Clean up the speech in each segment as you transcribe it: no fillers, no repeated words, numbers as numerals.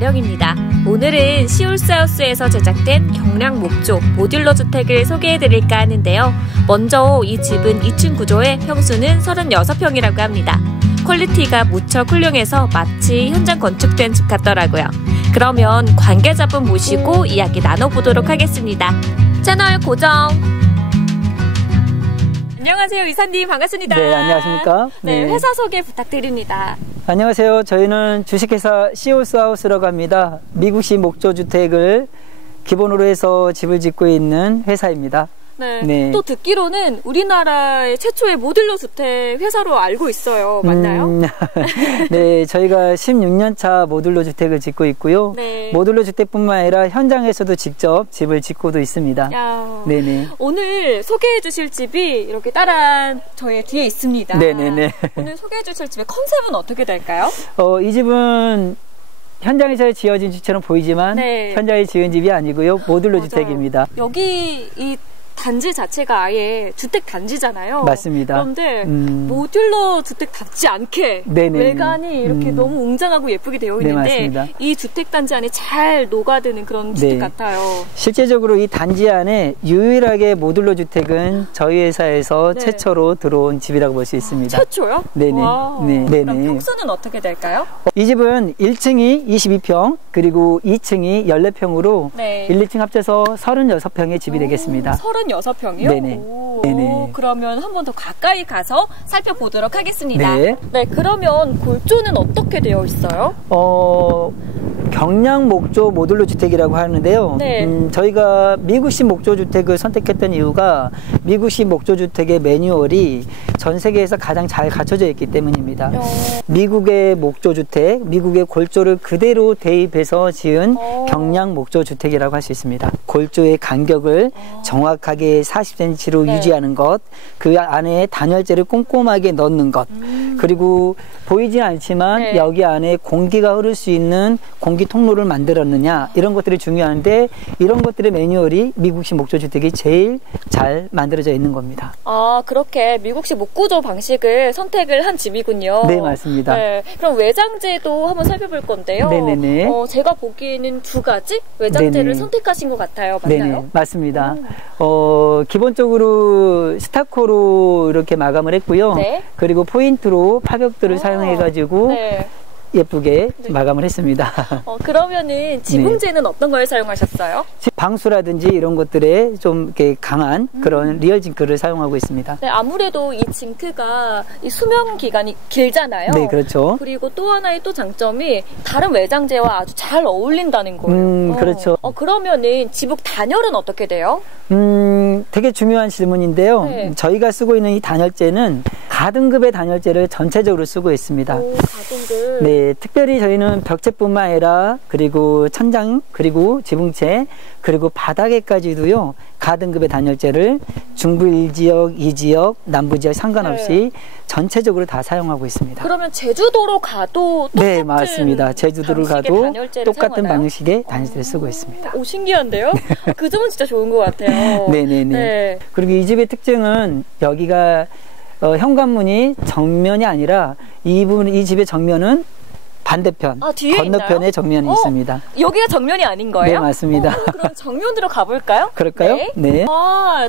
나령입니다. 오늘은 시울스하우스에서 제작된 경량 목조 모듈러 주택을 소개해드릴까 하는데요. 먼저 이 집은 2층 구조에 평수는 36평이라고 합니다. 퀄리티가 무척 훌륭해서 마치 현장 건축된 집 같더라고요. 그러면 관계자분 모시고 이야기 나눠보도록 하겠습니다. 채널 고정! 안녕하세요, 이사님. 반갑습니다. 네, 안녕하십니까? 네, 회사 소개 부탁드립니다. 안녕하세요. 저희는 주식회사 시울스하우스라고 합니다. 미국식 목조주택을 기본으로 해서 집을 짓고 있는 회사입니다. 네. 네. 또 듣기로는 우리나라의 최초의 모듈러 주택 회사로 알고 있어요. 맞나요? 네, 저희가 16년차 모듈러 주택을 짓고 있고요. 네. 모듈러 주택뿐만 아니라 현장에서도 직접 집을 짓고도 있습니다. 야, 네네. 오늘 소개해 주실 집이 이렇게 따란 저의 뒤에 있습니다. 네네네. 오늘 소개해 주실 집의 컨셉은 어떻게 될까요? 이 집은 현장에서 지어진 집처럼 보이지만 네. 현장에 지은 집이 아니고요. 모듈러 맞아요. 주택입니다. 여기 이 단지 자체가 아예 주택 단지잖아요. 맞습니다. 그런데 모듈러 주택답지 않게 네네. 외관이 이렇게 너무 웅장하고 예쁘게 되어 있는데 네, 이 주택 단지 안에 잘 녹아드는 그런 주택 같아요. 실제적으로 이 단지 안에 유일하게 모듈러 주택은 저희 회사에서 네. 최초로 들어온 집이라고 볼 수 있습니다. 최초요? 네네. 네. 네네. 그럼 평수는 어떻게 될까요? 이 집은 1층이 22평 그리고 2층이 14평으로 네. 1, 2층 합쳐서 36평의 집이 되겠습니다. 36평이요? 네네. 네네. 그러면 한 번 더 가까이 가서 살펴보도록 하겠습니다. 네. 네, 그러면 골조는 어떻게 되어 있어요? 경량 목조 모듈러 주택이라고 하는데요. 네. 저희가 미국식 목조 주택을 선택했던 이유가 미국식 목조 주택의 매뉴얼이 전 세계에서 가장 잘 갖춰져 있기 때문입니다. 미국의 목조 주택, 미국의 골조를 그대로 대입해서 지은 경량 목조 주택이라고 할 수 있습니다. 골조의 간격을 정확하게 40cm로 네. 유지하는 것, 그 안에 단열재를 꼼꼼하게 넣는 것, 그리고 보이진 않지만 네. 여기 안에 공기가 흐를 수 있는 공기 통로를 만들었느냐, 이런 것들이 중요한데 이런 것들의 매뉴얼이 미국식 목조주택이 제일 잘 만들어져 있는 겁니다. 아, 그렇게 미국식 목구조 방식을 선택을 한 집이군요. 네, 맞습니다. 네, 그럼 외장재도 한번 살펴볼 건데요. 네네네. 제가 보기에는 두 가지 외장재를 네네. 선택하신 것 같아요. 맞나요? 네네, 맞습니다. 기본적으로 스타코로 이렇게 마감을 했고요. 네. 그리고 포인트로 파벽들을 사용해가지고 네. 예쁘게 마감을 했습니다. 그러면은 지붕재는 어떤 걸 사용하셨어요? 방수라든지 이런 것들에 좀 이렇게 강한 그런 리얼 징크를 사용하고 있습니다. 네, 아무래도 이 징크가 이 수명 기간이 길잖아요. 네, 그렇죠. 그리고 또 하나의 또 장점이 다른 외장재와 아주 잘 어울린다는 거예요. 그렇죠. 그러면은 지붕 단열은 어떻게 돼요? 되게 중요한 질문인데요. 네. 저희가 쓰고 있는 이 단열재는 가등급의 단열재를 전체적으로 쓰고 있습니다. 가등급. 네, 특별히 저희는 벽체뿐만 아니라 그리고 천장, 그리고 지붕체, 그리고 바닥에까지도요 가등급의 단열재를 중부 1지역, 2지역, 남부 지역 상관없이 전체적으로 다 사용하고 있습니다. 그러면 제주도로 가도 똑같은 네, 맞습니다. 제주도를 가도 단열재를 똑같은 사용하나요? 방식의 단열재를 쓰고 있습니다. 오, 신기한데요? 그 점은 진짜 좋은 것 같아요. 네네네. 네. 그리고 이 집의 특징은 여기가 현관문이 정면이 아니라 이 집의 정면은 반대편, 뒤에 건너편에 있나요? 정면이 있습니다. 여기가 정면이 아닌 거예요? 네, 맞습니다. 그럼 정면으로 가볼까요? 그럴까요? 네.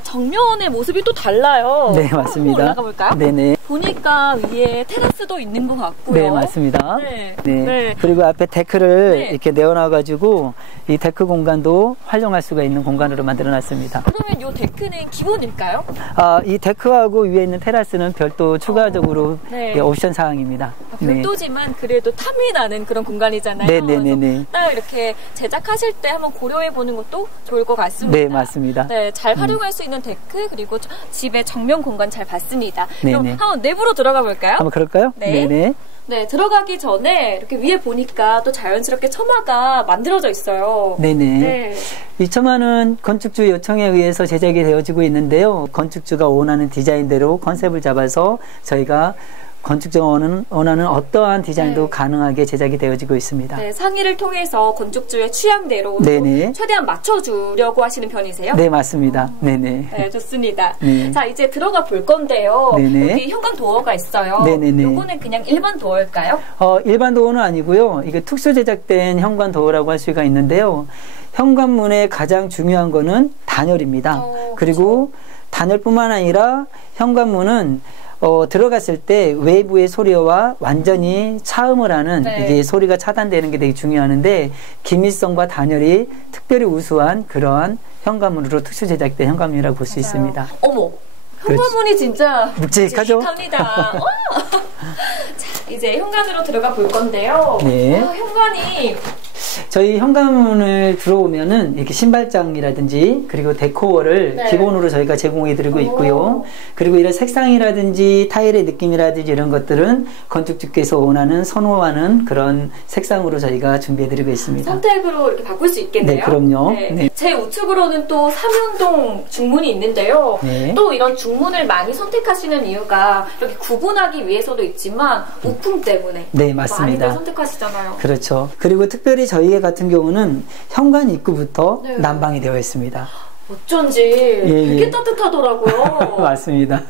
정면의 모습이 또 달라요. 네, 맞습니다. 올라가 볼까요? 네네. 보니까 위에 테라스도 있는 것 같고요. 네, 맞습니다. 네. 네. 네. 그리고 앞에 데크를 네. 이렇게 내어놔가지고 이 데크 공간도 활용할 수가 있는 공간으로 만들어놨습니다. 그러면 이 데크는 기본일까요? 이 데크하고 위에 있는 테라스는 별도 추가적으로 네. 옵션 사항입니다. 별도지만 그래도 탐이 나는 그런 공간이잖아요. 네네네네. 딱 이렇게 제작하실 때 한번 고려해 보는 것도 좋을 것 같습니다. 네, 맞습니다. 네, 잘 활용할 수 있는 데크 그리고 집의 정면 공간 잘 봤습니다. 네네. 그럼 한번 내부로 들어가 볼까요? 한번 그럴까요? 네. 네네. 네, 들어가기 전에 이렇게 위에 보니까 또 자연스럽게 처마가 만들어져 있어요. 네네. 네. 이 처마는 건축주 요청에 의해서 제작이 되어지고 있는데요. 건축주가 원하는 디자인대로 컨셉을 잡아서 저희가 건축자가 원하는 어떠한 디자인도 가능하게 제작이 되어지고 있습니다. 네, 상의를 통해서 건축주의 취향대로 최대한 맞춰주려고 하시는 편이세요? 네, 맞습니다. 네네. 네, 좋습니다. 네. 자, 이제 들어가 볼 건데요. 여기 현관 도어가 있어요. 네네네. 요거는 그냥 일반 도어일까요? 일반 도어는 아니고요. 이게 특수 제작된 현관 도어라고 할 수가 있는데요. 현관문의 가장 중요한 거는 단열입니다. 그리고 단열뿐만 아니라 현관문은 들어갔을 때 외부의 소리와 완전히 차음을 하는 이게 소리가 차단되는 게 되게 중요한데 기밀성과 단열이 특별히 우수한 그러한 현관문으로 특수 제작된 현관문이라고 볼 수 있습니다. 어머, 현관문이 진짜 묵직하죠? 묵직합니다. 자, 이제 현관으로 들어가 볼 건데요. 네. 현관이 저희 현관문을 들어오면은 이렇게 신발장이라든지 그리고 데코어를 기본으로 저희가 제공해 드리고 있고요. 그리고 이런 색상이라든지 타일의 느낌이라든지 이런 것들은 건축주께서 원하는 선호하는 그런 색상으로 저희가 준비해 드리고 있습니다. 선택으로 이렇게 바꿀 수 있겠네요. 네, 그럼요. 네. 제 우측으로는 또 삼연동 중문이 있는데요. 또 이런 중문을 많이 선택하시는 이유가 이렇게 구분하기 위해서도 있지만 우풍 때문에 네, 맞습니다. 많이들 선택하시잖아요. 그렇죠. 그리고 특별히 저희 같은 경우는 현관 입구부터 난방이 되어 있습니다. 어쩐지 되게 따뜻하더라고요. 맞습니다.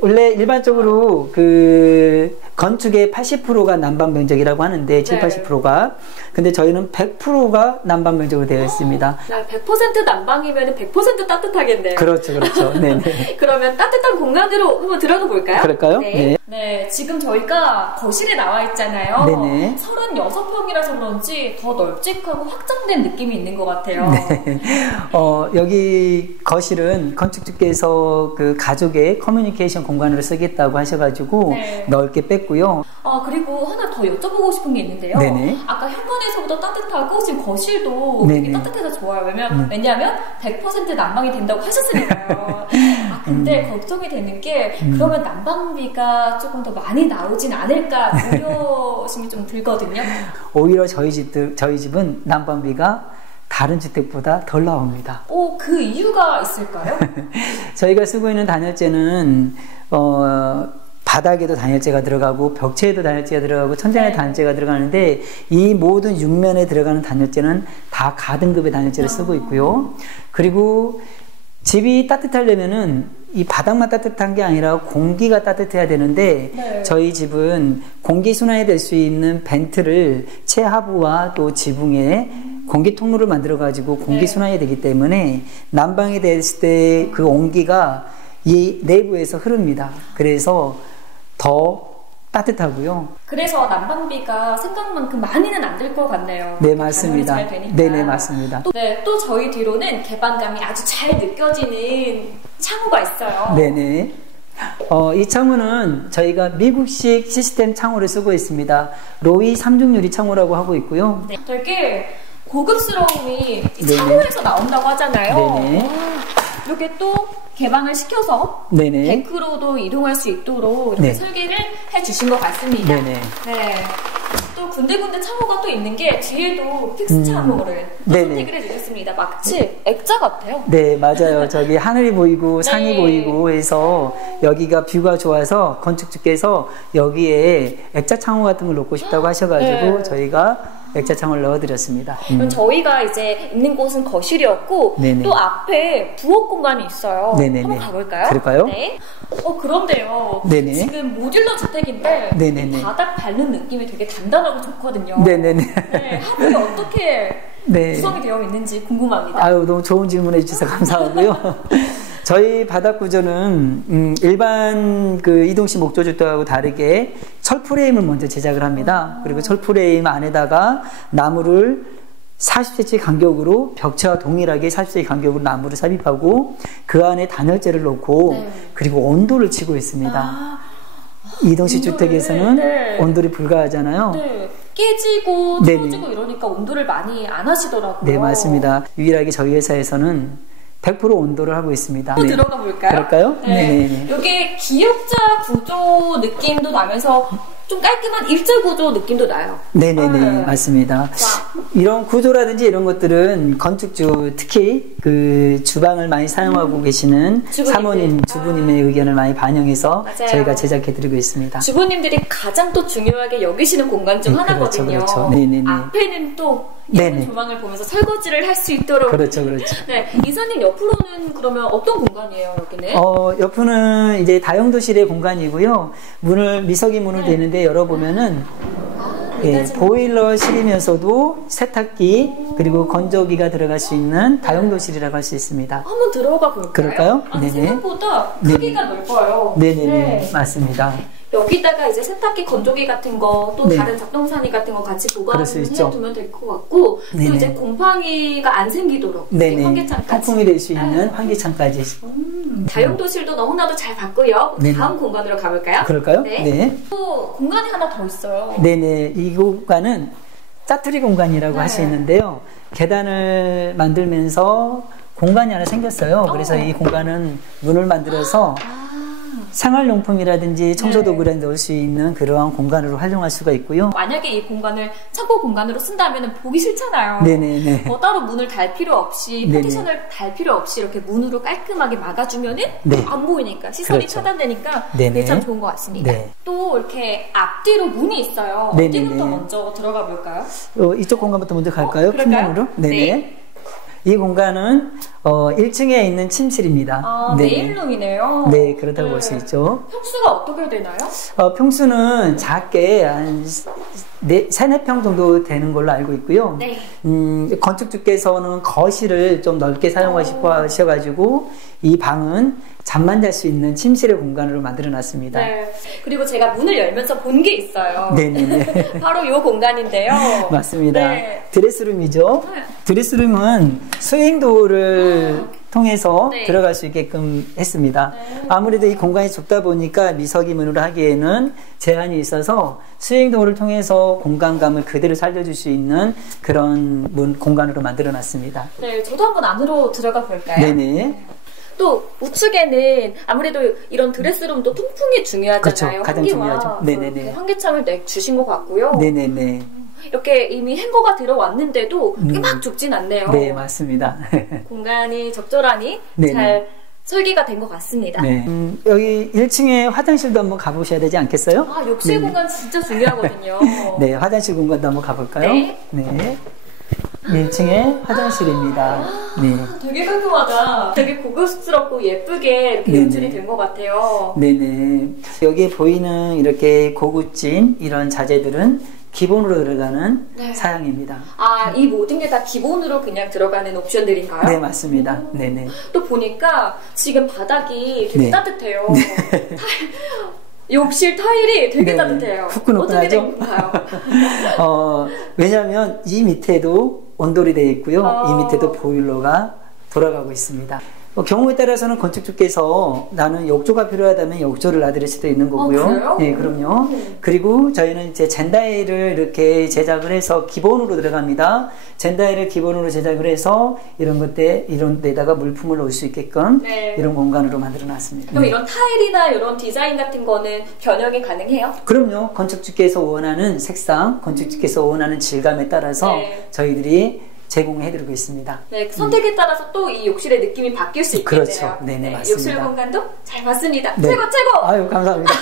원래 일반적으로 그 건축의 80%가 난방 면적이라고 하는데 70~80%가 근데 저희는 100%가 난방 면적으로 되어 있습니다. 100% 난방이면 100% 따뜻하겠네요. 그렇죠, 그렇죠. 네네. 그러면 따뜻한 공간으로 한번 들어가 볼까요? 그럴까요? 네. 네, 지금 저희가 거실에 나와 있잖아요. 네네. 36평이라서 그런지 더 널찍하고 확장된 느낌이 있는 것 같아요. 네. 여기 거실은 건축주께서 그 가족의 커뮤니케이션 공간으로 쓰겠다고 하셔가지고 넓게 뺐고요. 그리고 하나 더 여쭤보고 싶은 게 있는데요. 네네. 아까 현관에서부터 따뜻하고 지금 거실도 되게 따뜻해서 좋아요. 왜냐하면 100% 난방이 된다고 하셨으니까요. 근데 걱정이 되는 게 그러면 난방비가 조금 더 많이 나오진 않을까 우려심이 좀 들거든요. 오히려 저희 집은 난방비가 다른 주택보다 덜 나옵니다. 그 이유가 있을까요? 저희가 쓰고 있는 단열재는 바닥에도 단열재가 들어가고 벽체에도 단열재가 들어가고 천장에 단열재가 들어가는데 이 모든 육면에 들어가는 단열재는 다 가등급의 단열재를 쓰고 있고요. 그리고 집이 따뜻하려면은 이 바닥만 따뜻한 게 아니라 공기가 따뜻해야 되는데 저희 집은 공기 순환이 될 수 있는 벤트를 최하부와 또 지붕에 공기 통로를 만들어 가지고 공기 순환이 되기 때문에 난방이 됐을 때 그 온기가 이 내부에서 흐릅니다. 그래서 더 따뜻하고요. 그래서 난방비가 생각만큼 많이는 안 들 것 같네요. 네, 맞습니다. 잘 되니까. 네네, 맞습니다. 또 저희 뒤로는 개방감이 아주 잘 느껴지는 창호가 있어요. 네네. 이 창호는 저희가 미국식 시스템 창호를 쓰고 있습니다. 로이 3중 유리 창호라고 하고 있고요. 네, 되게 고급스러움이 창호에서 나온다고 하잖아요. 네네. 이렇게 또 개방을 시켜서 데크로도 이동할 수 있도록 이렇게 설계를 해주신 것 같습니다. 네네. 네. 또 군데군데 창호가 또 있는 게 뒤에도 픽스 창호를 선택을 해주셨습니다. 마치 액자 같아요. 네, 맞아요. 저기 하늘이 보이고 산이 보이고 해서 여기가 뷰가 좋아서 건축주께서 여기에 액자 창호 같은 걸 놓고 싶다고 하셔가지고 저희가 액자 창호를 넣어드렸습니다. 그럼 저희가 이제 있는 곳은 거실이었고 또 앞에 부엌 공간이 있어요. 한번 가볼까요? 그럴까요? 네. 그런데요. 네네. 지금 모듈러 주택인데 바닥 밟는 느낌이 되게 단단하고 좋거든요. 네네네. 네, 하부에 어떻게 구성이 되어 있는지 궁금합니다. 아유, 너무 좋은 질문 해주셔서 감사하고요. 저희 바닥 구조는 일반 그 이동식 목조주택하고 다르게 철 프레임을 먼저 제작을 합니다. 그리고 철 프레임 안에다가 나무를 40cm 간격으로 벽체와 동일하게 40cm 간격으로 나무를 삽입하고 그 안에 단열재를 놓고 그리고 온도를 치고 있습니다. 이동식 주택에서는 온돌이 불가하잖아요. 깨지고 틀어지고 이러니까 온도를 많이 안 하시더라고요. 네, 맞습니다. 유일하게 저희 회사에서는 100% 온도를 하고 있습니다. 또 들어가 볼까요? 그럴까요? 네. 여기 기역자 구조 느낌도 나면서 좀 깔끔한 일자 구조 느낌도 나요. 네네네, 맞습니다. 이런 구조라든지 이런 것들은 건축주 특히 그 주방을 많이 사용하고 계시는 사모님, 주부님의 의견을 많이 반영해서 맞아요. 저희가 제작해드리고 있습니다. 주부님들이 가장 또 중요하게 여기시는 공간 중 하나거든요. 그렇죠. 네네네. 앞에는 또 예쁜 조망을 보면서 설거지를 할 수 있도록. 그렇죠. 네, 이사님 옆으로는 그러면 어떤 공간이에요, 여기는? 옆으로는 이제 다용도실의 공간이고요. 미석이 문을 되는데 열어보면은 보일러실이면서도 세탁기 그리고 건조기가 들어갈 수 있는 다용도실이라고 할 수 있습니다. 한번 들어가 볼까요? 그럴까요? 네네. 생각보다 크기가 넓어요. 네네네. 맞습니다. 여기다가 이제 세탁기, 건조기 같은 거, 또 다른 작동산이 같은 거 같이 보관을 해두면 될 것 같고, 또 이제 곰팡이가 안 생기도록 환기창까지. 통풍이 될 수 있는 환기창까지. 다용도실도 너무나도 잘 봤고요. 다음 공간으로 가볼까요? 그럴까요? 네. 또 공간이 하나 더 있어요. 네네. 이 공간은 짜투리 공간이라고 할 수 있는데요. 계단을 만들면서 공간이 하나 생겼어요. 그래서 이 공간은 문을 만들어서 생활용품이라든지 청소도구를 넣을 수 있는 그러한 공간으로 활용할 수가 있고요. 만약에 이 공간을 창고 공간으로 쓴다면 보기 싫잖아요. 네네네. 따로 문을 달 필요 없이, 파티션을 달 필요 없이 이렇게 문으로 깔끔하게 막아주면은 안 보이니까, 시선이 차단되니까 참 좋은 것 같습니다. 또 이렇게 앞뒤로 문이 있어요. 어디부터 먼저 들어가 볼까요? 이쪽 공간부터 먼저 갈까요? 풍문으로? 네네. 이 공간은 1층에 있는 침실입니다. 메인룸이네요. 네, 그렇다고 볼 수 있죠. 평수가 어떻게 되나요? 평수는 작게 한 3-4평 정도 되는 걸로 알고 있고요. 건축주께서는 거실을 좀 넓게 사용하고 싶어 하셔가지고 이 방은 잠만 잘 수 있는 침실의 공간으로 만들어놨습니다. 그리고 제가 문을 열면서 본 게 있어요. 네네네. 바로 이 공간인데요. 맞습니다. 드레스룸이죠. 드레스룸은 스윙도어를 통해서 들어갈 수 있게끔 했습니다. 아무래도 이 공간이 좁다 보니까 미석이문으로 하기에는 제한이 있어서 스윙도어를 통해서 공간감을 그대로 살려줄 수 있는 그런 공간으로 만들어놨습니다. 네, 저도 한번 안으로 들어가 볼까요? 네네. 또 우측에는 아무래도 이런 드레스룸도 통풍이 중요하잖아요. 그렇죠. 가장 중요하죠. 네네네. 환기창을 주신 것 같고요. 네네네. 이렇게 이미 행거가 들어왔는데도 막 좁진 않네요. 네, 맞습니다. 공간이 적절하니 잘 설계가 된 것 같습니다. 여기 1층에 화장실도 한번 가보셔야 되지 않겠어요? 욕실 공간 진짜 중요하거든요. 네, 화장실 공간도 한번 가볼까요? 네. 1층에 화장실입니다. 되게 깔끔하다. 되게 고급스럽고 예쁘게 이렇게 연출이 된 것 같아요. 네네. 여기에 보이는 이렇게 고급진 이런 자재들은 기본으로 들어가는 사양입니다. 이 모든 게 다 기본으로 그냥 들어가는 옵션들인가요? 네, 맞습니다. 네네. 또 보니까 지금 바닥이 되게 따뜻해요. 욕실 타일이 되게 따뜻해요. 후끈후끈하죠? 어떻게 된 건가요? 왜냐하면 이 밑에도 온돌이 되어 있고요. 이 밑에도 보일러가 돌아가고 있습니다. 경우에 따라서는 건축주께서 나는 욕조가 필요하다면 욕조를 놔드릴 수도 있는 거고요. 그래요? 네, 그럼요. 그리고 저희는 이제 젠다일을 이렇게 제작을 해서 기본으로 들어갑니다. 젠다일을 기본으로 제작을 해서 이런 데다가 물품을 넣을 수 있게끔 이런 공간으로 만들어 놨습니다. 그럼 이런 타일이나 이런 디자인 같은 거는 변형이 가능해요? 그럼요. 건축주께서 원하는 색상, 건축주께서 원하는 질감에 따라서 저희들이 제공해드리고 있습니다. 네, 선택에 따라서 또 이 욕실의 느낌이 바뀔 수 있겠네요. 그렇죠. 네네, 맞습니다. 욕실 공간도 잘 봤습니다. 최고! 아유, 감사합니다.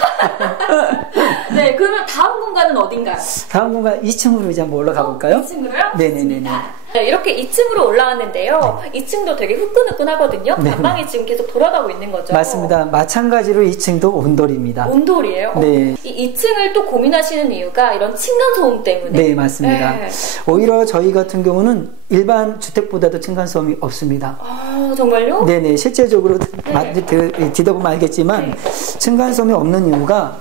네, 그러면 다음 공간은 어딘가요? 다음 공간 2층으로 이제 한번 올라가 볼까요? 2층으로요? 네네네. 네, 이렇게 2층으로 올라왔는데요. 2층도 되게 후끈후끈하거든요. 난방이 지금 계속 돌아가고 있는 거죠. 맞습니다. 마찬가지로 2층도 온돌입니다. 온돌이에요? 네. 이 2층을 또 고민하시는 이유가 이런 층간소음 때문에? 네, 맞습니다. 오히려 저희 같은 경우는 일반 주택보다도 층간소음이 없습니다. 정말요? 네네. 실제적으로 뒤져보면 알겠지만 층간소음이 없는 이유가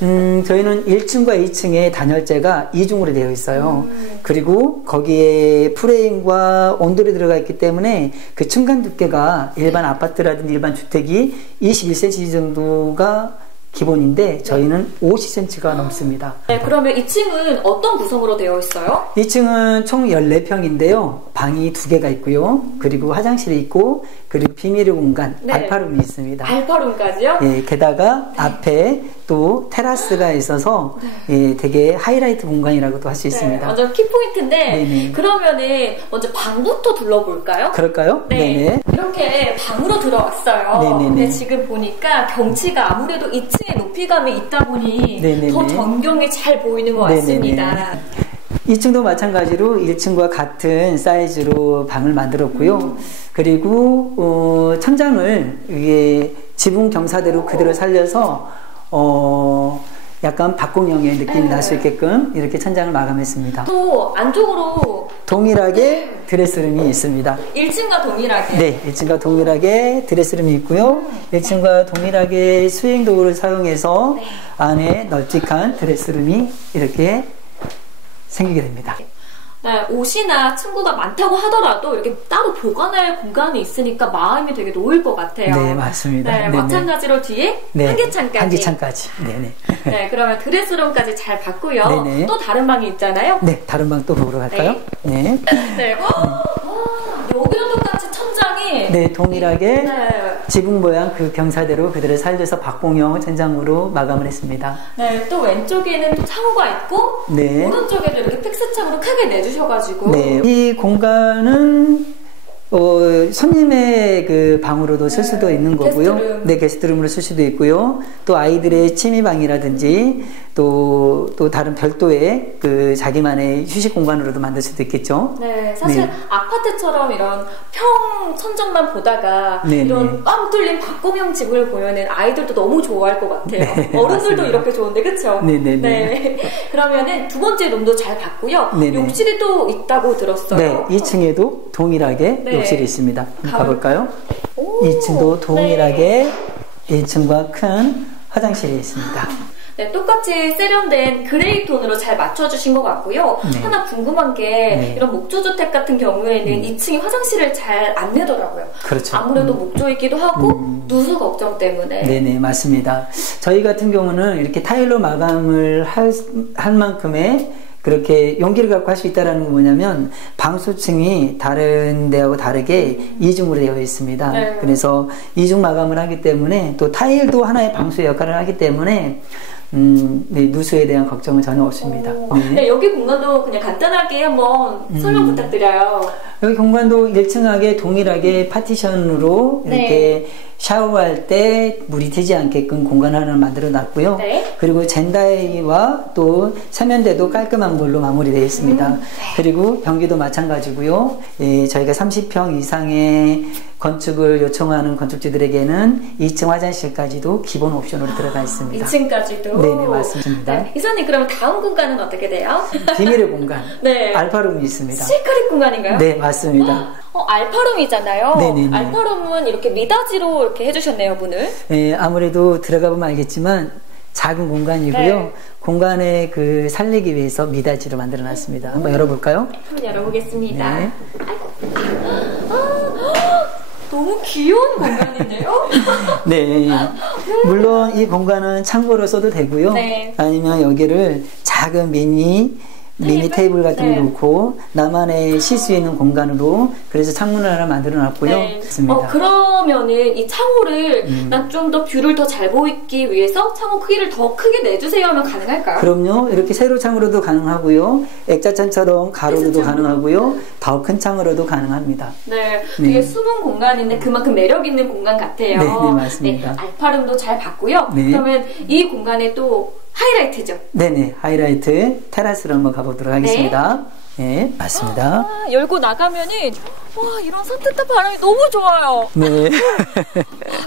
저희는 1층과 2층에 단열재가 이중으로 되어 있어요. 그리고 거기에 프레임과 온돌이 들어가 있기 때문에 그 층간 두께가 일반 아파트라든지 일반 주택이 21cm 정도가 기본인데 저희는 50cm가 넘습니다. 네, 그러면 2층은 어떤 구성으로 되어 있어요? 2층은 총 14평인데요. 방이 2개가 있고요. 그리고 화장실이 있고 그리고 비밀의 공간, 네. 알파룸이 있습니다. 알파룸까지요? 예, 게다가 네. 앞에 또 테라스가 있어서 예, 되게 하이라이트 공간이라고도 할 수 있습니다. 완전 키포인트인데 네네. 그러면은 먼저 방부터 둘러볼까요? 그럴까요? 네. 네네. 이렇게 방으로 들어왔어요. 네네네. 근데 지금 보니까 경치가 아무래도 2층에 높이감이 있다 보니 네네네. 더 전경이 잘 보이는 것 같습니다. 네네네. 2층도 마찬가지로 1층과 같은 사이즈로 방을 만들었고요. 그리고 천장을 위에 지붕 경사대로 그대로 살려서 약간 박공형의 느낌이 날 수 있게끔 이렇게 천장을 마감했습니다. 또 안쪽으로 동일하게 드레스룸이 있습니다. 1층과 동일하게. 네, 1층과 동일하게 드레스룸이 있고요. 1층과 동일하게 스윙도어를 사용해서 네. 안에 널찍한 드레스룸이 이렇게 생기게 됩니다. 네, 옷이나 친구가 많다고 하더라도 이렇게 따로 보관할 공간이 있으니까 마음이 되게 놓일 것 같아요. 네, 맞습니다. 네, 네네. 마찬가지로 뒤에 네, 환기창까지. 환기창까지. 네네. 네, 그러면 드레스룸까지 잘 봤고요. 네네. 또 다른 방이 있잖아요. 네, 다른 방 또 보러 갈까요? 네. 네. 여기도 똑같이 천장이 네, 동일하게 네. 지붕 모양 그 경사대로 그대로 살려서 박공형 천장으로 마감을 했습니다. 네, 또 왼쪽에는 또 창호가 있고 네. 오른쪽에도 이렇게 픽스창으로 크게 내주셔가지고 네, 이 공간은 손님의 그 방으로도 쓸 수도 있는 거고요. 게스트룸. 네, 게스트룸으로 쓸 수도 있고요. 또 아이들의 취미방이라든지 또 다른 별도의 그 자기만의 휴식 공간으로도 만들 수도 있겠죠. 네, 사실 네. 아파트처럼 이런 평 천정만 보다가 네, 이런 네. 빵 뚫린 박공형 집을 보면은 아이들도 너무 좋아할 것 같아요. 네, 어른들도 맞습니다. 이렇게 좋은데, 그쵸? 네, 네, 네. 그러면은 두 번째 룸도 잘 봤고요. 네, 네. 욕실이 또 있다고 들었어요. 네, 2층에도 동일하게 네. 욕실이 있습니다. 한번 가볼까요? 오, 2층도 동일하게 네. 1층과 큰 화장실이 있습니다. 네, 똑같이 세련된 그레이 톤으로 잘 맞춰주신 것 같고요. 네. 하나 궁금한 게 네. 이런 목조주택 같은 경우에는 2층에 화장실을 잘 안 내더라고요. 그렇죠. 아무래도 목조이기도 하고 누수 걱정 때문에. 네네, 맞습니다. 저희 같은 경우는 이렇게 타일로 마감을 할 만큼의 그렇게 용기를 갖고 할 수 있다는 건 뭐냐면 방수층이 다른 데하고 다르게 이중으로 되어 있습니다. 네. 그래서 이중 마감을 하기 때문에 또 타일도 하나의 방수의 역할을 하기 때문에 네, 누수에 대한 걱정은 전혀 없습니다. 네, 여기 공간도 그냥 간단하게 한번 설명 부탁드려요. 여기 공간도 1층하게 동일하게 파티션으로 네. 이렇게 샤워할 때 물이 튀지 않게끔 공간 하나를 만들어 놨고요. 네. 그리고 젠다이와 또 세면대도 깔끔한 걸로 마무리되어 있습니다. 네. 그리고 변기도 마찬가지고요. 예, 저희가 30평 이상의 건축을 요청하는 건축주들에게는 2층 화장실까지도 기본 옵션으로 들어가 있습니다. 2층까지도. 네네, 맞습니다. 네, 이사님 그러면 다음 공간은 어떻게 돼요? 비밀의 공간, 네. 알파룸이 있습니다. 시크릿 공간인가요? 네, 맞습니다. 알파룸이잖아요. 네네네. 알파룸은 이렇게 미닫이로 이렇게 해주셨네요, 문을. 예, 아무래도 들어가 보면 알겠지만 작은 공간이고요. 네. 공간에 그 살리기 위해서 미닫이로 만들어 놨습니다. 한번 열어볼까요? 한번 열어보겠습니다. 네. 너무 귀여운 공간인데요? 네. 물론 이 공간은 창고로 써도 되고요. 네. 아니면 여기를 작은 미니 테이블 같은 네. 거 놓고 나만의 쉴 수 있는 공간으로 그래서 창문을 하나 만들어 놨고요. 네. 있습니다. 그러면은 이 창호를 난 좀 더 뷰를 더 잘 보이기 위해서 창호 크기를 더 크게 내주세요 하면 가능할까요? 그럼요. 이렇게 세로 창으로도 가능하고요. 액자창처럼 가로로도 액자창. 가능하고요. 더 큰 창으로도 가능합니다. 네, 되게 네. 숨은 공간인데 그만큼 매력 있는 공간 같아요. 네, 네, 맞습니다. 네, 알파룸도 잘 봤고요. 네. 그러면 이 공간에 또 하이라이트죠. 네네, 하이라이트 테라스로 한번 가보도록 하겠습니다. 네, 맞습니다. 열고 나가면은 와, 이런 산뜻한 바람이 너무 좋아요. 네.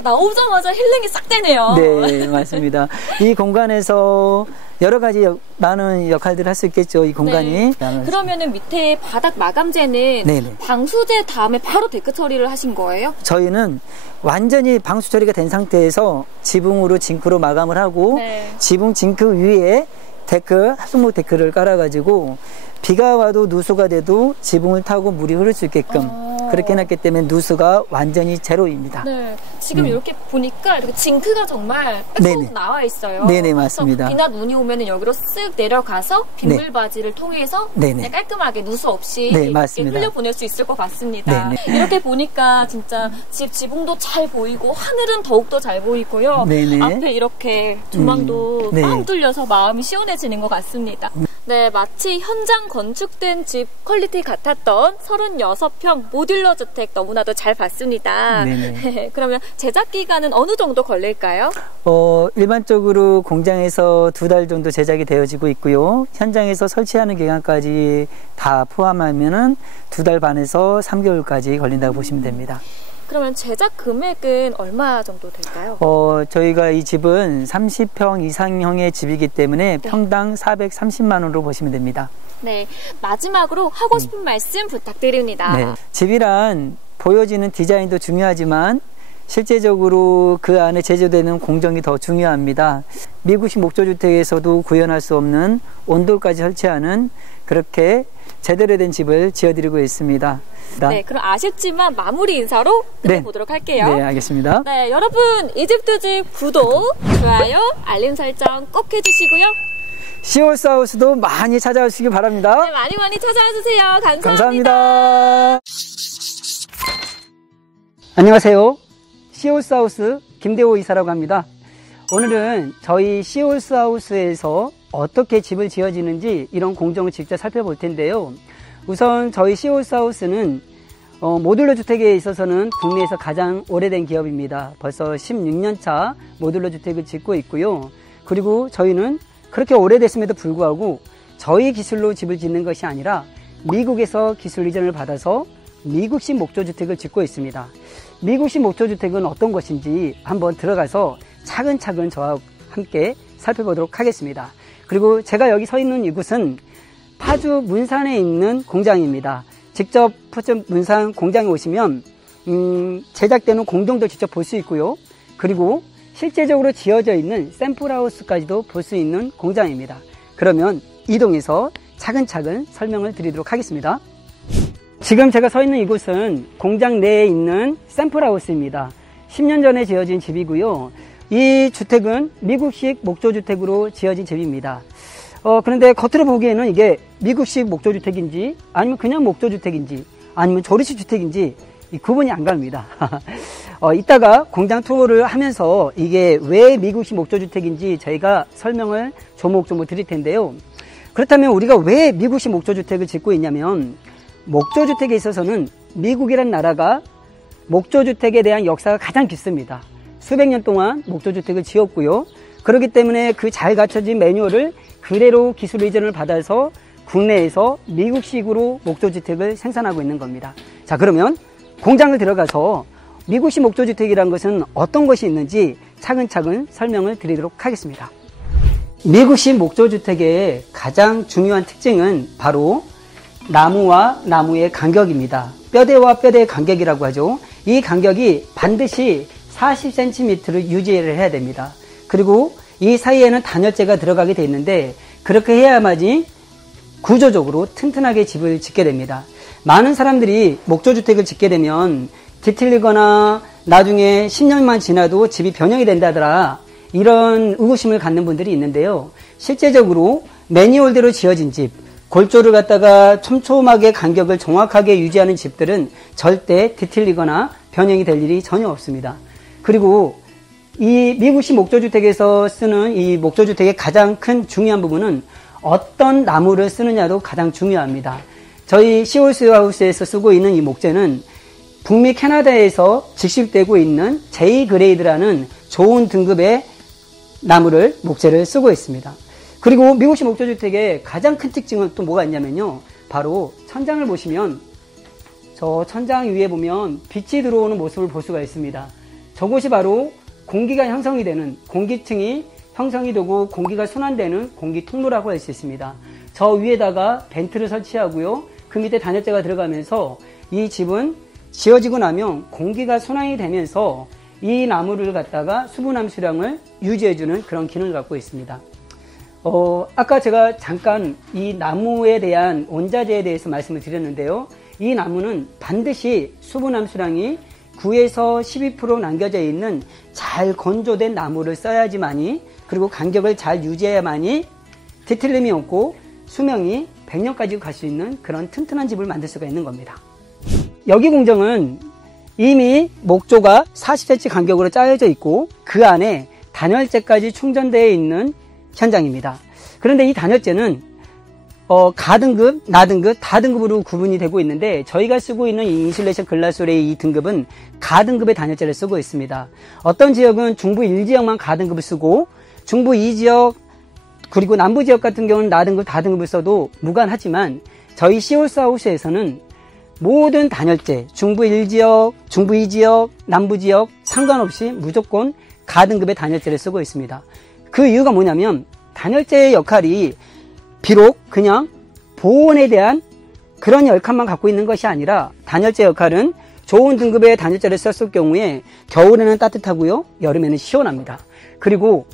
나오자마자 힐링이 싹 되네요. 네, 맞습니다. 이 공간에서 여러 가지 많은 역할들을 할 수 있겠죠, 이 공간이. 네. 그러면은 밑에 바닥 마감재는 네네. 방수제 다음에 바로 데크 처리를 하신 거예요? 저희는 완전히 방수 처리가 된 상태에서 지붕으로 징크로 마감을 하고 네. 지붕 징크 위에 데크, 합성목 데크를 깔아가지고 비가 와도 누수가 돼도 지붕을 타고 물이 흐를 수 있게끔 그렇게 해놨기 때문에 누수가 완전히 제로입니다. 네. 지금 이렇게 보니까 이렇게 징크가 정말 빽 나와 있어요. 네네, 맞습니다. 비나 눈이 오면 여기로 쓱 내려가서 빗물바지를 통해서 그냥 깔끔하게 누수 없이 이렇게 흘려보낼 수 있을 것 같습니다. 네네. 이렇게 보니까 진짜 집 지붕도 잘 보이고 하늘은 더욱더 잘 보이고요. 네네. 앞에 이렇게 조망도 뻥 뚫려서 마음이 시원해지는 것 같습니다. 네, 마치 현장 건축된 집 퀄리티 같았던 36평 모듈러 주택 너무나도 잘 봤습니다. 네네. 그러면 제작 기간은 어느 정도 걸릴까요? 일반적으로 공장에서 2달 정도 제작이 되어지고 있고요. 현장에서 설치하는 기간까지 다 포함하면은 2달 반에서 3개월까지 걸린다고 보시면 됩니다. 그러면 제작 금액은 얼마 정도 될까요? 저희가 이 집은 30평 이상형의 집이기 때문에 평당 430만 원으로 보시면 됩니다. 네, 마지막으로 하고 싶은 말씀 부탁드립니다. 네, 집이란 보여지는 디자인도 중요하지만 실제적으로 그 안에 제조되는 공정이 더 중요합니다. 미국식 목조주택에서도 구현할 수 없는 온돌까지 설치하는 그렇게 제대로 된 집을 지어드리고 있습니다. 네, 그럼 아쉽지만 마무리 인사로 끝내보도록 할게요. 네, 알겠습니다. 네, 여러분 이 집 두 집 구독, 좋아요, 알림 설정 꼭 해주시고요. 시올스하우스도 많이 찾아오시기 바랍니다. 네, 많이 찾아와 주세요. 감사합니다. 감사합니다. 안녕하세요. 시올스하우스 김대호 이사라고 합니다. 오늘은 저희 시올스하우스에서 어떻게 집을 지어지는지 이런 공정을 직접 살펴볼 텐데요. 우선 저희 시올스하우스는 모듈러 주택에 있어서는 국내에서 가장 오래된 기업입니다. 벌써 16년 차 모듈러 주택을 짓고 있고요. 그리고 저희는 그렇게 오래됐음에도 불구하고 저희 기술로 집을 짓는 것이 아니라 미국에서 기술 이전을 받아서 미국식 목조주택을 짓고 있습니다. 미국식 목조주택은 어떤 것인지 한번 들어가서 차근차근 저와 함께 살펴보도록 하겠습니다. 그리고 제가 여기 서 있는 이곳은 파주 문산에 있는 공장입니다. 직접 파주 문산 공장에 오시면 제작되는 공정도 직접 볼 수 있고요. 그리고 실제적으로 지어져 있는 샘플하우스까지도 볼 수 있는 공장입니다. 그러면 이동해서 차근차근 설명을 드리도록 하겠습니다. 지금 제가 서 있는 이곳은 공장 내에 있는 샘플하우스입니다. 10년 전에 지어진 집이고요. 이 주택은 미국식 목조주택으로 지어진 집입니다. 그런데 겉으로 보기에는 이게 미국식 목조주택인지 아니면 그냥 목조주택인지 아니면 조리식 주택인지 구분이 안 갑니다. 이따가 공장 투어를 하면서 이게 왜 미국식 목조주택인지 저희가 설명을 조목조목 드릴 텐데요. 그렇다면 우리가 왜 미국식 목조주택을 짓고 있냐면 목조주택에 있어서는 미국이란 나라가 목조주택에 대한 역사가 가장 깊습니다. 수백 년 동안 목조주택을 지었고요. 그렇기 때문에 그 잘 갖춰진 매뉴얼을 그대로 기술 이전을 받아서 국내에서 미국식으로 목조주택을 생산하고 있는 겁니다. 자, 그러면 공장을 들어가서 미국식 목조주택이라는 것은 어떤 것이 있는지 차근차근 설명을 드리도록 하겠습니다. 미국식 목조주택의 가장 중요한 특징은 바로 나무와 나무의 간격입니다. 뼈대와 뼈대의 간격이라고 하죠. 이 간격이 반드시 40cm를 유지를 해야 됩니다. 그리고 이 사이에는 단열재가 들어가게 되어 있는데 그렇게 해야만이 구조적으로 튼튼하게 집을 짓게 됩니다. 많은 사람들이 목조주택을 짓게 되면 뒤틀리거나 나중에 10년만 지나도 집이 변형이 된다더라 이런 의구심을 갖는 분들이 있는데요. 실제적으로 매뉴얼대로 지어진 집, 골조를 갖다가 촘촘하게 간격을 정확하게 유지하는 집들은 절대 뒤틀리거나 변형이 될 일이 전혀 없습니다. 그리고 이 미국식 목조주택에서 쓰는 이 목조주택의 가장 큰 중요한 부분은 어떤 나무를 쓰느냐도 가장 중요합니다. 저희 시올스하우스에서 쓰고 있는 이 목재는 북미 캐나다에서 직수입되고 있는 J-그레이드라는 좋은 등급의 나무를 목재를 쓰고 있습니다. 그리고 미국식 목조주택의 가장 큰 특징은 또 뭐가 있냐면요. 바로 천장을 보시면 저 천장 위에 보면 빛이 들어오는 모습을 볼 수가 있습니다. 저곳이 바로 공기가 형성이 되는 공기층이 형성이 되고 공기가 순환되는 공기 통로라고 할 수 있습니다. 저 위에다가 벤트를 설치하고요. 그 밑에 단열재가 들어가면서 이 집은 지어지고 나면 공기가 순환이 되면서 이 나무를 갖다가 수분 함수량을 유지해주는 그런 기능을 갖고 있습니다. 아까 제가 잠깐 이 나무에 대한 원자재에 대해서 말씀을 드렸는데요. 이 나무는 반드시 수분 함수량이 9에서 12% 남겨져 있는 잘 건조된 나무를 써야지만이, 그리고 간격을 잘 유지해야만이 뒤틀림이 없고 수명이 100년까지 갈 수 있는 그런 튼튼한 집을 만들 수가 있는 겁니다. 여기 공정은 이미 목조가 40cm 간격으로 짜여져 있고 그 안에 단열재까지 충전되어 있는 현장입니다. 그런데 이 단열재는 가등급, 나등급, 다등급으로 구분이 되고 있는데, 저희가 쓰고 있는 이 인슐레이션 글라솔의 이 등급은 가등급의 단열재를 쓰고 있습니다. 어떤 지역은 중부 1지역만 가등급을 쓰고 중부 2지역 그리고 남부 지역 같은 경우는 나등급, 다등급을 써도 무관하지만, 저희 시올스하우스에서는 모든 단열재, 중부 1지역, 중부 2지역, 남부 지역 상관없이 무조건 가등급의 단열재를 쓰고 있습니다. 그 이유가 뭐냐면, 단열재의 역할이 비록 그냥 보온에 대한 그런 역할만 갖고 있는 것이 아니라, 단열재 역할은 좋은 등급의 단열재를 썼을 경우에 겨울에는 따뜻하고요, 여름에는 시원합니다. 그리고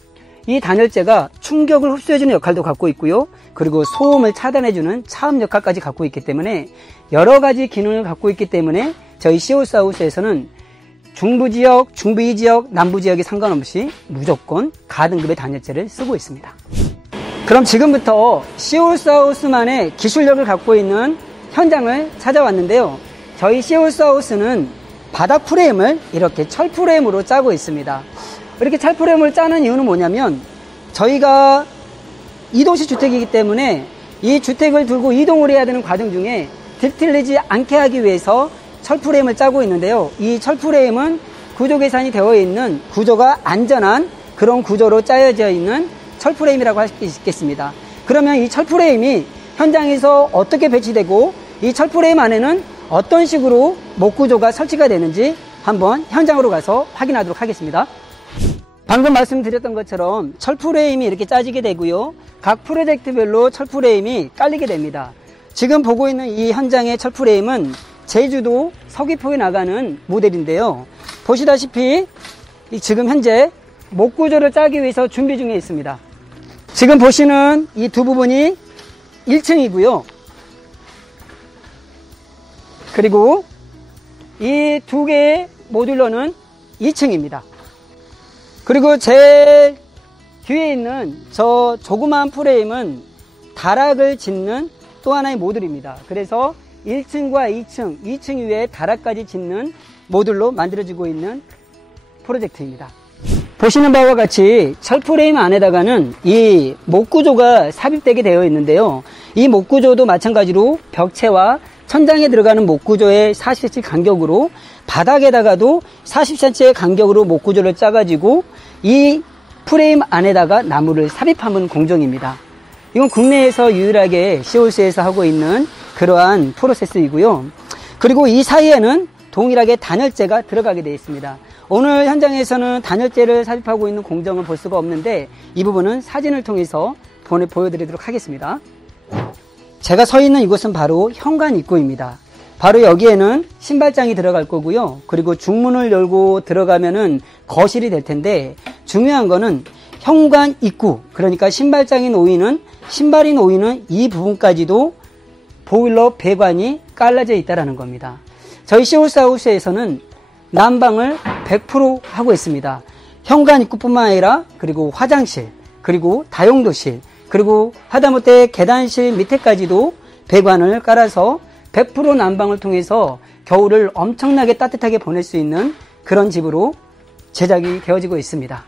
이 단열재가 충격을 흡수해주는 역할도 갖고 있고요, 그리고 소음을 차단해주는 차음 역할까지 갖고 있기 때문에 여러 가지 기능을 갖고 있기 때문에 저희 시올스하우스에서는 중부 지역, 중부 2지역, 남부 지역에 상관없이 무조건 가등급의 단열재를 쓰고 있습니다. 그럼 지금부터 시올스하우스만의 기술력을 갖고 있는 현장을 찾아왔는데요. 저희 시올스하우스는 바닥 프레임을 이렇게 철 프레임으로 짜고 있습니다. 이렇게 철 프레임을 짜는 이유는 뭐냐면, 저희가 이동식 주택이기 때문에 이 주택을 들고 이동을 해야 되는 과정 중에 뒤틀리지 않게 하기 위해서 철 프레임을 짜고 있는데요. 이 철 프레임은 구조 계산이 되어 있는, 구조가 안전한 그런 구조로 짜여져 있는 철 프레임이라고 할 수 있겠습니다. 그러면 이 철 프레임이 현장에서 어떻게 배치되고 이 철 프레임 안에는 어떤 식으로 목 구조가 설치가 되는지 한번 현장으로 가서 확인하도록 하겠습니다. 방금 말씀드렸던 것처럼 철 프레임이 이렇게 짜지게 되고요, 각 프로젝트별로 철 프레임이 깔리게 됩니다. 지금 보고 있는 이 현장의 철 프레임은 제주도 서귀포에 나가는 모델인데요. 보시다시피 지금 현재 목 구조를 짜기 위해서 준비 중에 있습니다. 지금 보시는 이 두 부분이 1층이고요. 그리고 이 두 개의 모듈러는 2층입니다. 그리고 제 뒤에 있는 저 조그마한 프레임은 다락을 짓는 또 하나의 모듈입니다. 그래서 1층과 2층 위에 다락까지 짓는 모듈로 만들어지고 있는 프로젝트입니다. 보시는 바와 같이 철 프레임 안에다가는 이 목 구조가 삽입되게 되어 있는데요. 이 목 구조도 마찬가지로 벽체와 천장에 들어가는 목 구조의 40cm 간격으로, 바닥에다가도 40cm의 간격으로 목 구조를 짜가지고 이 프레임 안에다가 나무를 삽입하는 공정입니다. 이건 국내에서 유일하게 시올스에서 하고 있는 그러한 프로세스이고요. 그리고 이 사이에는 동일하게 단열재가 들어가게 되어 있습니다. 오늘 현장에서는 단열재를 삽입하고 있는 공정을 볼 수가 없는데, 이 부분은 사진을 통해서 보여드리도록 하겠습니다. 제가 서 있는 이곳은 바로 현관 입구입니다. 바로 여기에는 신발장이 들어갈 거고요. 그리고 중문을 열고 들어가면은 거실이 될 텐데, 중요한 거는 현관 입구, 그러니까 신발장이 놓이는, 신발이 놓이는 이 부분까지도 보일러 배관이 깔라져 있다는 겁니다. 저희 시올스하우스에서는 난방을 100% 하고 있습니다. 현관 입구뿐만 아니라 그리고 화장실, 그리고 다용도실, 그리고 하다못해 계단실 밑에까지도 배관을 깔아서 100% 난방을 통해서 겨울을 엄청나게 따뜻하게 보낼 수 있는 그런 집으로 제작이 되어지고 있습니다.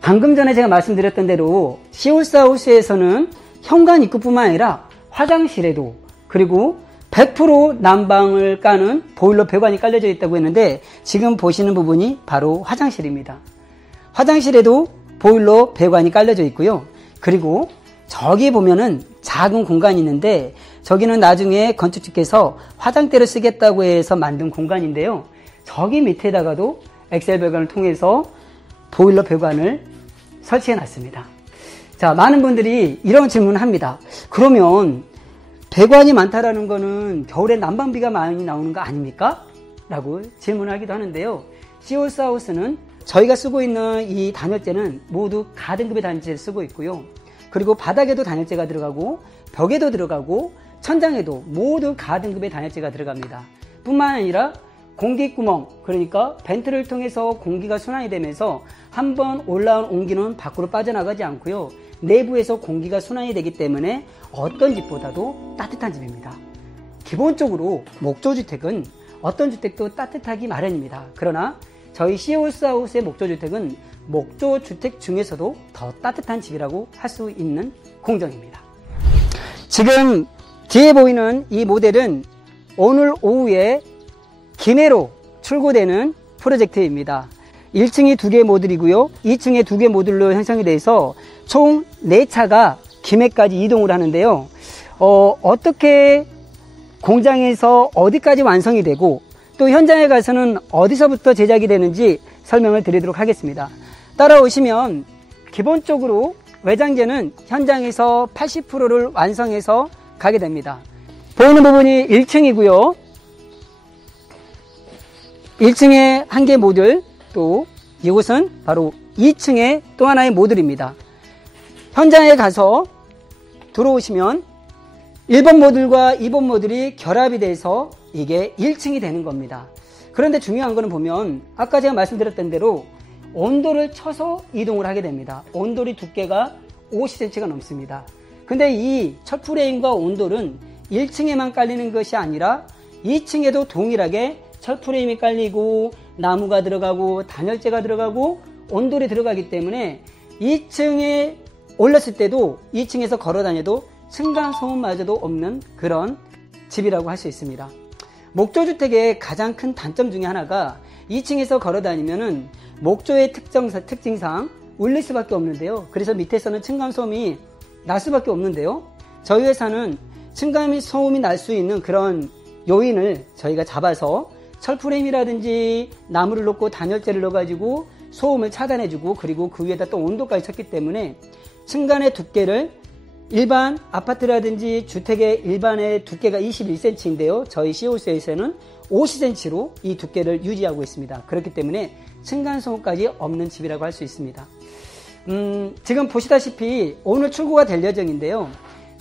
방금 전에 제가 말씀드렸던 대로 시올스하우스에서는 현관 입구뿐만 아니라 화장실에도, 그리고 100% 난방을 까는 보일러 배관이 깔려져 있다고 했는데, 지금 보시는 부분이 바로 화장실입니다. 화장실에도 보일러 배관이 깔려져 있고요. 그리고 저기 보면은 작은 공간이 있는데, 저기는 나중에 건축주께서 화장대를 쓰겠다고 해서 만든 공간인데요. 저기 밑에다가도 엑셀 배관을 통해서 보일러 배관을 설치해 놨습니다. 자, 많은 분들이 이런 질문을 합니다. 그러면 배관이 많다라는 거는 겨울에 난방비가 많이 나오는 거 아닙니까? 라고 질문을 하기도 하는데요. 시올스하우스는 저희가 쓰고 있는 이 단열재는 모두 가등급의 단열재를 쓰고 있고요. 그리고 바닥에도 단열재가 들어가고 벽에도 들어가고 천장에도 모두 가등급의 단열재가 들어갑니다. 뿐만 아니라 공기구멍, 그러니까 벤트를 통해서 공기가 순환이 되면서 한번 올라온 온기는 밖으로 빠져나가지 않고요. 내부에서 공기가 순환이 되기 때문에 어떤 집보다도 따뜻한 집입니다. 기본적으로 목조주택은 어떤 주택도 따뜻하기 마련입니다. 그러나 저희 시홀스하우스의 목조주택은 목조주택 중에서도 더 따뜻한 집이라고 할 수 있는 공정입니다. 지금 뒤에 보이는 이 모델은 오늘 오후에 김해로 출고되는 프로젝트입니다. 1층이 2개 모듈이고요. 2층에 2개 모듈로 형성이 돼서 총 4차가 김해까지 이동을 하는데요. 어떻게 공장에서 어디까지 완성이 되고 또 현장에 가서는 어디서부터 제작이 되는지 설명을 드리도록 하겠습니다. 따라오시면 기본적으로 외장재는 현장에서 80%를 완성해서 가게 됩니다. 보이는 부분이 1층이고요. 1층에 1개 모듈, 또 이곳은 바로 2층의 또 하나의 모듈입니다. 현장에 가서 들어오시면 1번 모듈과 2번 모듈이 결합이 돼서 이게 1층이 되는 겁니다. 그런데 중요한 거는 보면 아까 제가 말씀드렸던 대로 온도를 쳐서 이동을 하게 됩니다. 온돌이 두께가 50cm가 넘습니다. 근데 이 철프레임과 온돌은 1층에만 깔리는 것이 아니라 2층에도 동일하게 철프레임이 깔리고 나무가 들어가고 단열재가 들어가고 온돌이 들어가기 때문에 2층에 올랐을 때도 2층에서 걸어 다녀도 층간소음마저도 없는 그런 집이라고 할 수 있습니다. 목조주택의 가장 큰 단점 중에 하나가 2층에서 걸어 다니면은 목조의 특징상 울릴 수밖에 없는데요. 그래서 밑에서는 층간소음이 날 수밖에 없는데요. 저희 회사는 층간소음이 날 수 있는 그런 요인을 저희가 잡아서 철프레임이라든지 나무를 넣고 단열재를 넣어가지고 소음을 차단해주고 그리고 그 위에다 또 온도까지 쳤기 때문에 층간의 두께를 일반 아파트라든지 주택의 일반의 두께가 21cm인데요. 저희 시홀스에서는 50cm로 이 두께를 유지하고 있습니다. 그렇기 때문에 층간소음까지 없는 집이라고 할 수 있습니다. 지금 보시다시피 오늘 출고가 될 예정인데요.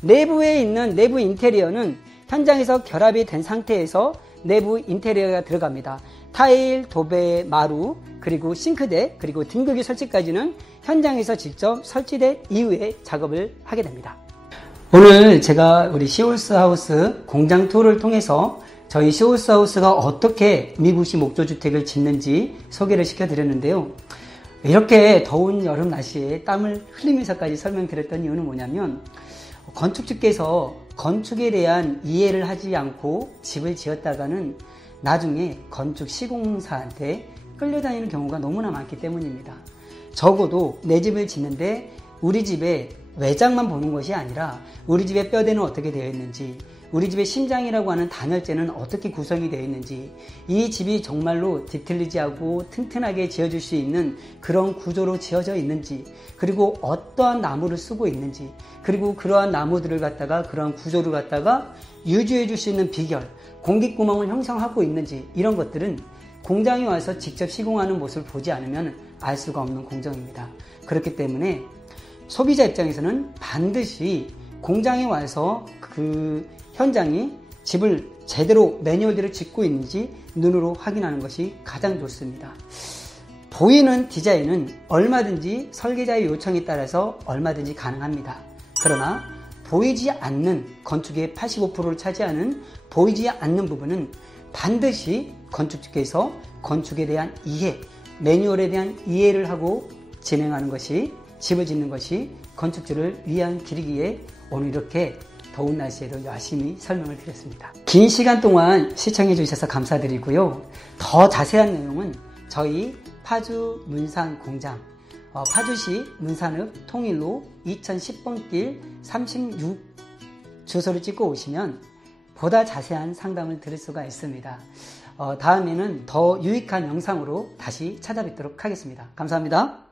내부에 있는 내부 인테리어는 현장에서 결합이 된 상태에서 내부 인테리어가 들어갑니다. 타일, 도배, 마루, 그리고 싱크대, 그리고 등극이 설치까지는 현장에서 직접 설치된 이후에 작업을 하게 됩니다. 오늘 제가 우리 시홀스하우스 공장 투어를 통해서 저희 시홀스하우스가 어떻게 미국식 목조주택을 짓는지 소개를 시켜드렸는데요. 이렇게 더운 여름 날씨에 땀을 흘리면서까지 설명드렸던 이유는 뭐냐면 건축주께서 건축에 대한 이해를 하지 않고 집을 지었다가는 나중에 건축 시공사한테 끌려다니는 경우가 너무나 많기 때문입니다. 적어도 내 집을 짓는데 우리 집의 외장만 보는 것이 아니라 우리 집의 뼈대는 어떻게 되어 있는지, 우리 집의 심장이라고 하는 단열재는 어떻게 구성이 되어 있는지, 이 집이 정말로 디테일리지하고 튼튼하게 지어질 수 있는 그런 구조로 지어져 있는지, 그리고 어떠한 나무를 쓰고 있는지, 그리고 그러한 나무들을 갖다가 그러한 구조를 갖다가 유지해 줄 수 있는 비결, 공기구멍을 형성하고 있는지, 이런 것들은 공장에 와서 직접 시공하는 모습을 보지 않으면 알 수가 없는 공정입니다. 그렇기 때문에 소비자 입장에서는 반드시 공장에 와서 그 현장이 집을 제대로 매뉴얼대로 짓고 있는지 눈으로 확인하는 것이 가장 좋습니다. 보이는 디자인은 얼마든지 설계자의 요청에 따라서 얼마든지 가능합니다. 그러나 보이지 않는 건축의 85%를 차지하는 보이지 않는 부분은 반드시 건축주께서 건축에 대한 이해, 매뉴얼에 대한 이해를 하고 진행하는 것이, 집을 짓는 것이 건축주를 위한 길이기에 오늘 이렇게 더운 날씨에도 열심히 설명을 드렸습니다. 긴 시간 동안 시청해 주셔서 감사드리고요. 더 자세한 내용은 저희 파주 문산 공장, 파주시 문산읍 통일로 2010번 길 36 주소를 찍고 오시면 보다 자세한 상담을 들을 수가 있습니다. 다음에는 더 유익한 영상으로 다시 찾아뵙도록 하겠습니다. 감사합니다.